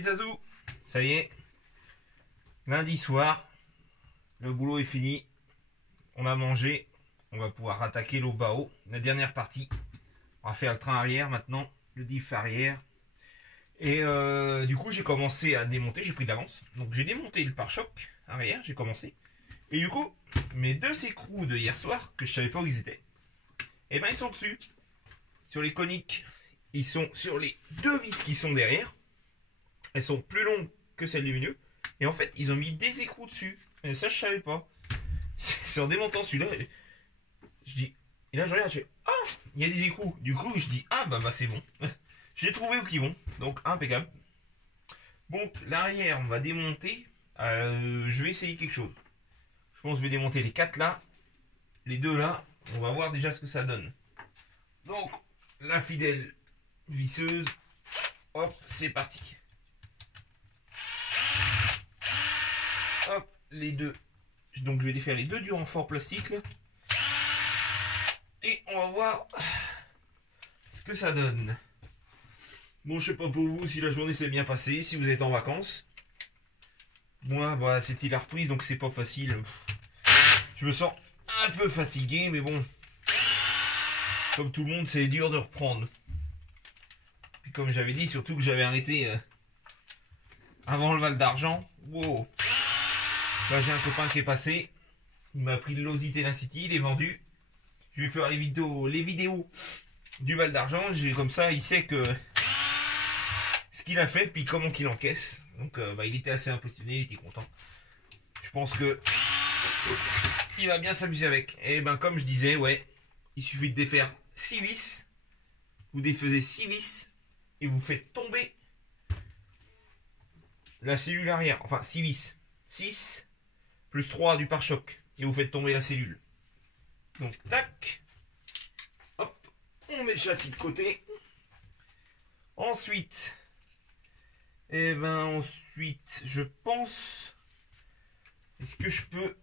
les Azous, ça y est, lundi soir, le boulot est fini, on a mangé, on va pouvoir attaquer l'Obao, la dernière partie. On va faire le train arrière maintenant, le diff arrière. Et du coup j'ai commencé à démonter, j'ai pris d'avance, donc j'ai démonté le pare-choc arrière, j'ai commencé. Et du coup, mes deux écrous de hier soir, que je savais pas où ils étaient, et ben ils sont dessus, sur les coniques. Ils sont sur les deux vis qui sont derrière. Elles sont plus longues que celles du milieu. Et en fait, ils ont mis des écrous dessus. Et ça, je savais pas. C'est en démontant celui-là. Je dis, et là, je regarde, je fais, ah, il y a des écrous. Du coup, je dis, ah, bah c'est bon. J'ai trouvé où ils vont. Donc, impeccable. Bon, l'arrière, on va démonter. Je vais essayer quelque chose. Je pense que je vais démonter les 4 là. Les 2 là. On va voir déjà ce que ça donne. Donc, la fidèle visseuse. Hop, c'est parti. Hop, les deux. Donc je vais défaire les deux du renfort plastique là. Et on va voir ce que ça donne. Bon, je sais pas pour vous si la journée s'est bien passée, si vous êtes en vacances. Moi, bah, c'était la reprise, donc c'est pas facile. Je me sens un peu fatigué, mais bon. Comme tout le monde, c'est dur de reprendre. Puis comme j'avais dit, surtout que j'avais arrêté avant le Val d'Argent. Wow. Là, j'ai un copain qui est passé. Il m'a pris le Losi Tenacity, il est vendu. Je vais faire les vidéos du Val d'Argent. Comme ça, il sait que ce qu'il a fait, puis comment qu'il encaisse. Donc, bah, il était assez impressionné, il était content. Je pense que il va bien s'amuser avec. Et ben, comme je disais, ouais, il suffit de défaire 6 vis. Vous défaisez 6 vis et vous faites tomber la cellule arrière. Enfin, 6 vis. 6 plus 3 du pare-choc. Et vous faites tomber la cellule. Donc, tac. Hop. On met le châssis de côté. Ensuite. Ensuite, je pense. Est-ce que je peux.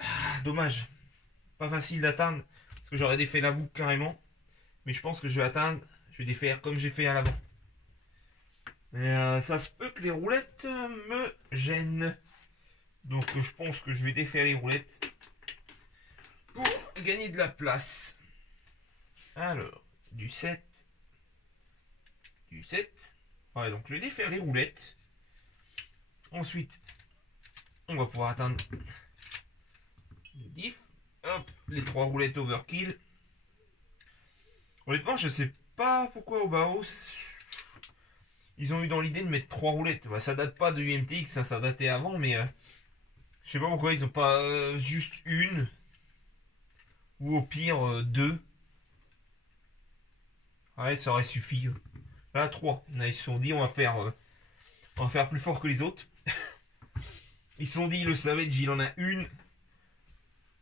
Ah, dommage. Pas facile d'atteindre. Parce que j'aurais défait la boucle carrément. Mais je pense que je vais atteindre. Je vais défaire comme j'ai fait à l'avant. Mais ça se peut que les roulettes me gênent. Donc je pense que je vais défaire les roulettes pour gagner de la place. Alors, du 7. Du 7. Ouais, donc je vais défaire les roulettes. Ensuite, on va pouvoir atteindre le diff. Hop, les 3 roulettes overkill. Honnêtement, je sais pas pourquoi au Bao ils ont eu dans l'idée de mettre 3 roulettes. Bah, ça date pas de UMTX, ça datait avant, mais je sais pas pourquoi ils ont pas juste une. Ou au pire 2. Ouais, ça aurait suffi. Là, 3. Là, ils se sont dit, on va faire plus fort que les autres. Ils se sont dit, le Savage, il en a une.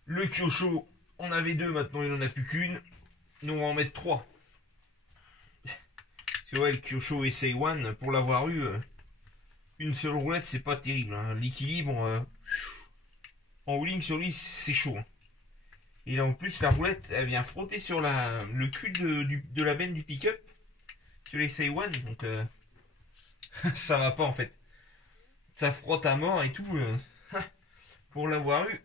Le Kyosho, on avait 2, maintenant il en a plus qu'une. Nous, on va en mettre 3. Parce que ouais, le Kyosho SA1, pour l'avoir eu, une seule roulette, c'est pas terrible. Hein. L'équilibre, en wheeling sur lui, c'est chaud. Hein. Et là, en plus, la roulette, elle vient frotter sur le cul de la benne du pick-up. Sur les SA1, donc ça va pas en fait. Ça frotte à mort et tout. Pour l'avoir eu,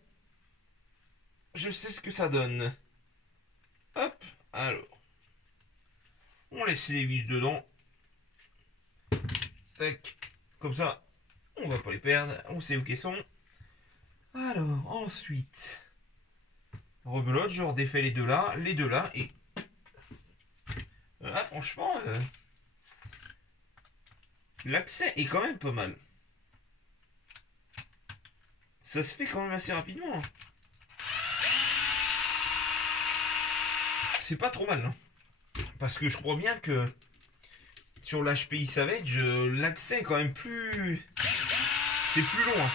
je sais ce que ça donne. Hop, alors. On laisse les vis dedans. Tac. Comme ça, on va pas les perdre. On sait où qu'elles sont. Alors, ensuite. Rebelote, je redéfais les deux là, et. Ah, franchement, l'accès est quand même pas mal. Ça se fait quand même assez rapidement. Hein. C'est pas trop mal. Hein. Parce que je crois bien que sur l'HPI Savage, l'accès est quand même plus. C'est plus long. Hein.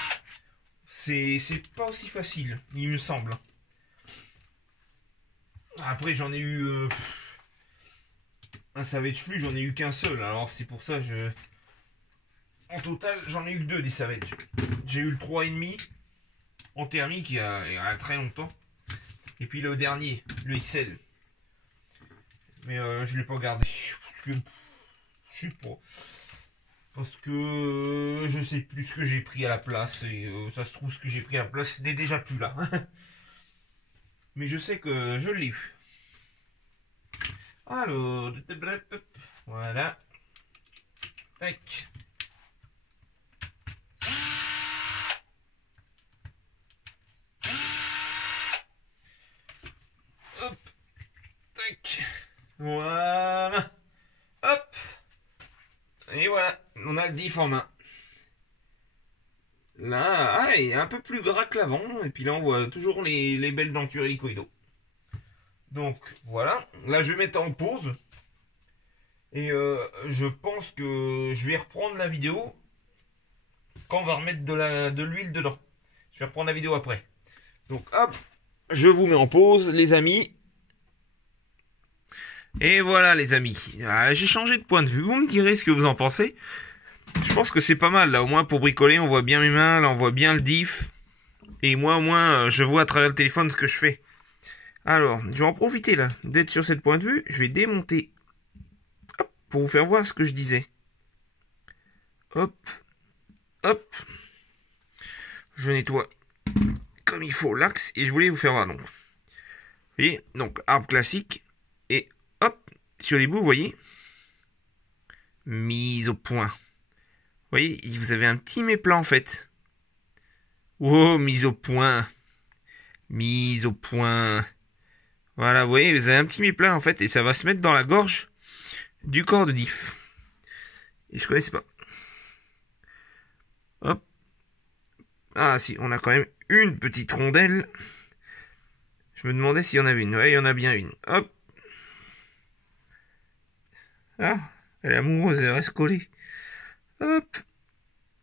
C'est pas aussi facile, il me semble. Après, j'en ai eu. Un Savage Flux, j'en ai eu qu'un seul. Alors, c'est pour ça que en total, j'en ai eu que 2 des Savage. J'ai eu le 3,5 en thermique il y a très longtemps. Et puis le dernier, le XL. Mais je ne l'ai pas gardé. Parce que je sais pas. Parce que je sais plus ce que j'ai pris à la place. Et ça se trouve, ce que j'ai pris à la place n'est déjà plus là. Mais je sais que je l'ai eu. Alors, voilà. Tac. Hop. Tac. Voilà. Hop. Et voilà. On a le diff en main. Là, il est un peu plus gras que l'avant. Et puis là, on voit toujours les belles dentures hélicoïdaux. Donc, voilà. Là, je vais mettre en pause. Et je pense que je vais reprendre la vidéo quand on va remettre de l'huile dedans. Je vais reprendre la vidéo après. Donc, hop. Je vous mets en pause, les amis. Et voilà, les amis. J'ai changé de point de vue. Vous me direz ce que vous en pensez. Je pense que c'est pas mal, là. Au moins, pour bricoler, on voit bien mes mains. Là, on voit bien le diff. Et moi, au moins, je vois à travers le téléphone ce que je fais. Alors, je vais en profiter, là, d'être sur cette point de vue. Je vais démonter. Hop, pour vous faire voir ce que je disais. Hop. Hop. Je nettoie comme il faut l'axe. Et je voulais vous faire voir, donc. Vous voyez, donc, arbre classique. Et hop, sur les bouts, vous voyez. Mise au point. Vous voyez, vous avez un petit méplat en fait. Oh, mise au point. Mise au point. Voilà, vous voyez, vous avez un petit méplat en fait. Et ça va se mettre dans la gorge du corps de diff. Et je connaissais pas. Hop. Ah si, on a quand même une petite rondelle. Je me demandais s'il y en avait une. Ouais, il y en a bien une. Hop. Ah, elle est amoureuse, elle reste collée. Hop.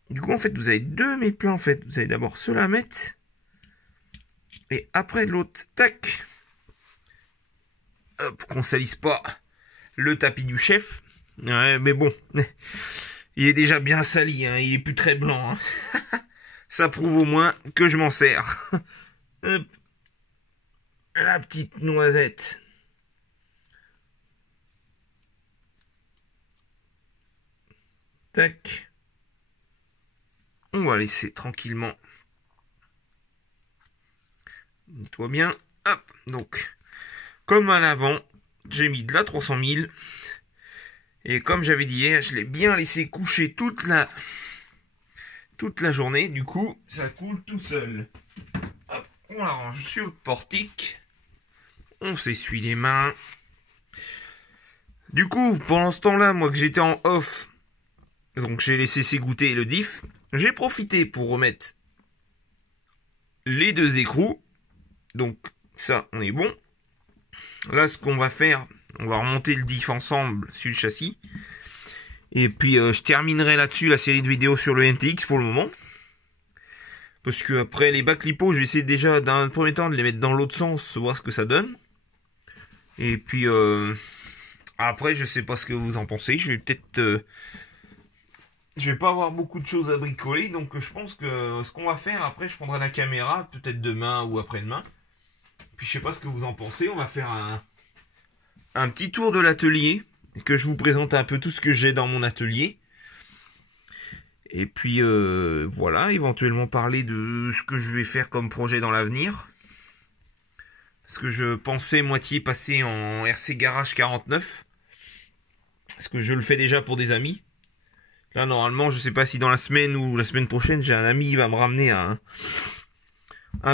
Du coup, en fait, vous avez deux méplats, en fait. Vous allez d'abord cela mettre. Et après, l'autre, tac. Hop, qu'on salisse pas le tapis du chef. Ouais, mais bon. Il est déjà bien sali, hein. Il est plus très blanc. Hein. Ça prouve au moins que je m'en sers. Hop. La petite noisette. Tac. On va laisser tranquillement. Nettoie bien. Hop. Donc, comme à l'avant, j'ai mis de la 300 000. Et comme j'avais dit hier, je l'ai bien laissé coucher toute la journée. Du coup, ça coule tout seul. Hop. On la range sur le portique. On s'essuie les mains. Du coup, pendant ce temps-là, moi que j'étais en off, donc j'ai laissé s'égoutter le diff, j'ai profité pour remettre les deux écrous. Donc ça, on est bon. Là, ce qu'on va faire, on va remonter le diff ensemble sur le châssis. Et puis, je terminerai là-dessus la série de vidéos sur le MTX pour le moment. Parce que après les bacs lipo, je vais essayer déjà, dans un premier temps, de les mettre dans l'autre sens, voir ce que ça donne. Et puis, après, je sais pas ce que vous en pensez. Je vais peut-être... je vais pas avoir beaucoup de choses à bricoler. Donc, je pense que ce qu'on va faire, après, je prendrai la caméra, peut-être demain ou après-demain. Puis, je sais pas ce que vous en pensez. On va faire un petit tour de l'atelier. Que je vous présente un peu tout ce que j'ai dans mon atelier. Et puis, voilà, éventuellement parler de ce que je vais faire comme projet dans l'avenir. Parce que je pensais moitié passer en RC Garage 49. Parce que je le fais déjà pour des amis. Là, normalement, je sais pas si dans la semaine ou la semaine prochaine, j'ai un ami qui va me ramener un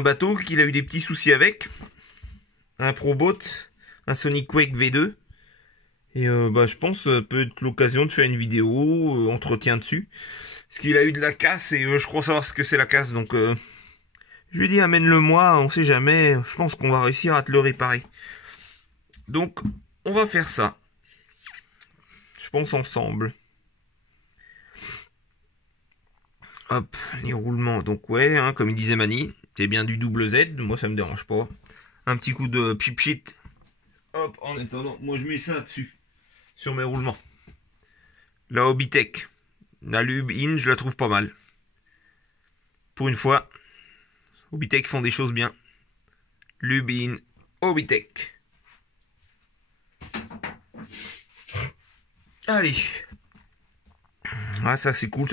bateau qu'il a eu des petits soucis avec. Un Proboat, un Sonic Quake V2. Et je pense que ça peut être l'occasion de faire une vidéo, entretien dessus. Parce qu'il a eu de la casse et je crois savoir ce que c'est la casse. Donc, je lui ai dit, amène-le-moi, on sait jamais. Je pense qu'on va réussir à te le réparer. Donc, on va faire ça. Je pense ensemble. Hop, les roulements. Donc, ouais, hein, comme il disait Mani, c'est bien du double Z. Moi, ça me dérange pas. Un petit coup de pip shit. Hop, en attendant, moi, je mets ça dessus. Sur mes roulements. La Hobbytech. La Lube In, je la trouve pas mal. Pour une fois, Hobbytech font des choses bien. Lube In, Hobbytech. Allez. Ah, ça c'est cool.